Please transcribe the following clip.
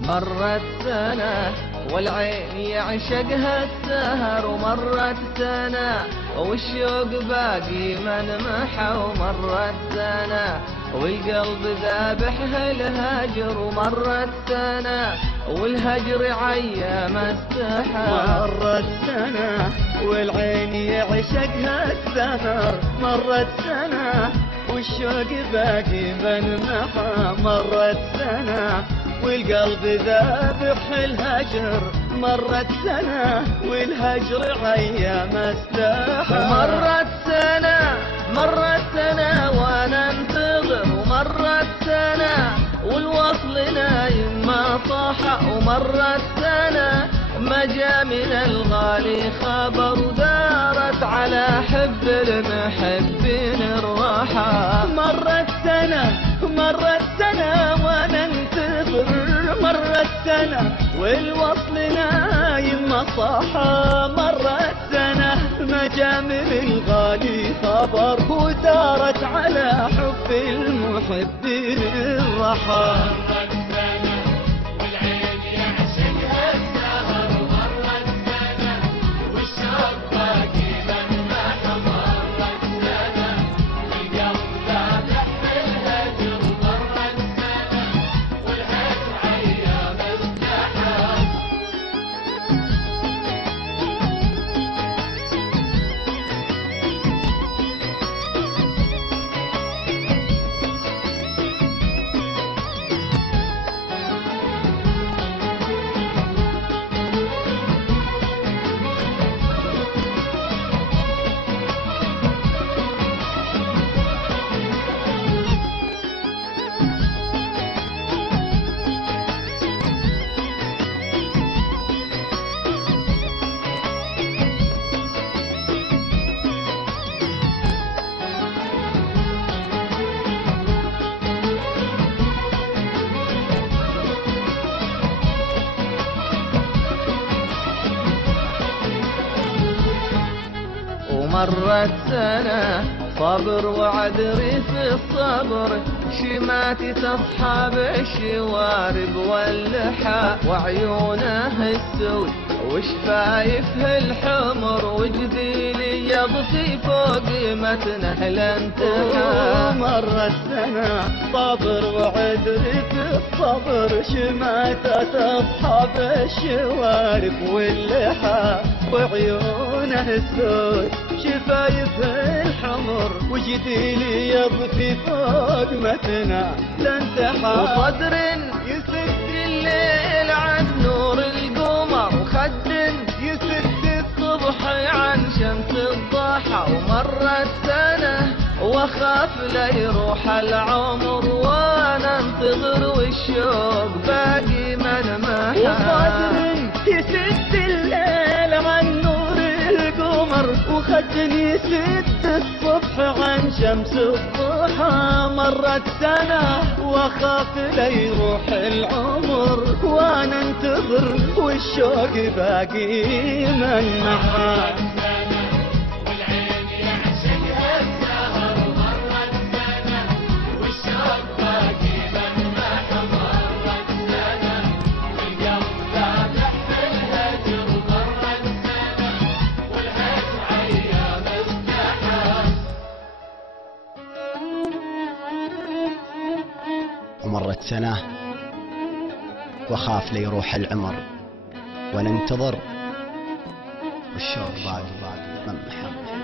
مرت سنة والعين يعشقها السهر، ومرت سنة والشوق باقي من محى، ومرت سنة والقلب ذابحه الهجر، ومرت سنة والهجر عيا ما استحى. مرت سنة والعين يعشقها السهر، مرت سنة والشوق باقي من محى، مرت سنة والقلب ذابح الهجر، مرت سنة والهجر عيا ما استحى. مرت سنة وانا انتظر، ومرت سنة والوصل نايم ما طاح، ومرت سنة ما جا من الغالي خبر، ودارت على حب المحبين الراحة. مرت سنة وانا انتظر، مرت سنة والوصل نايم ما صاحى، مرت سنة ما جا من الغالي خبر، ودارت على حب المحبين الراحة. مرت سنة والعين يعشقها السهر، مرت سنة والشوق باقي من محى، مرت سنة والقلب ذابح الهجر، مرت سنة والهجر عيا ما استحى. ومرت سنة صبر وعذري في الصبر، شماتي تصحى بالشوارب واللحى، وعيونه السود وشفايفه الحمر، وجديلي يغطي فوق متنه الانتحى. مرت سنة صبر وعذري في الصبر، شماتة تصحى بالشوارب واللحى، وعيونه السود شفايفه الحمر، وجديلي يضفي فوق متنه الانتحى. وصدر يسد الليل عن نور القمر، وخد يسد الصبح عن شمس الضحى. ومرت سنة واخاف لا يروح العمر، وانا انتظر والشوق باقي من محى. وصدر يسد الليل عن نور القمر، وخد يسد الصبح عن شمس الضحى. مرت سنة واخاف لا يروح العمر، وانا انتظر والشوق باقي من محى. والعين يعشقها السهر، مرت سنة والشوق باقي من محى، مرت سنة والقلب ذابح الهجر، مرت سنة والهجر عيا ما استحى. ومرت سنة وخاف ليروح العمر، وننتظر والشوق باقي من محمد.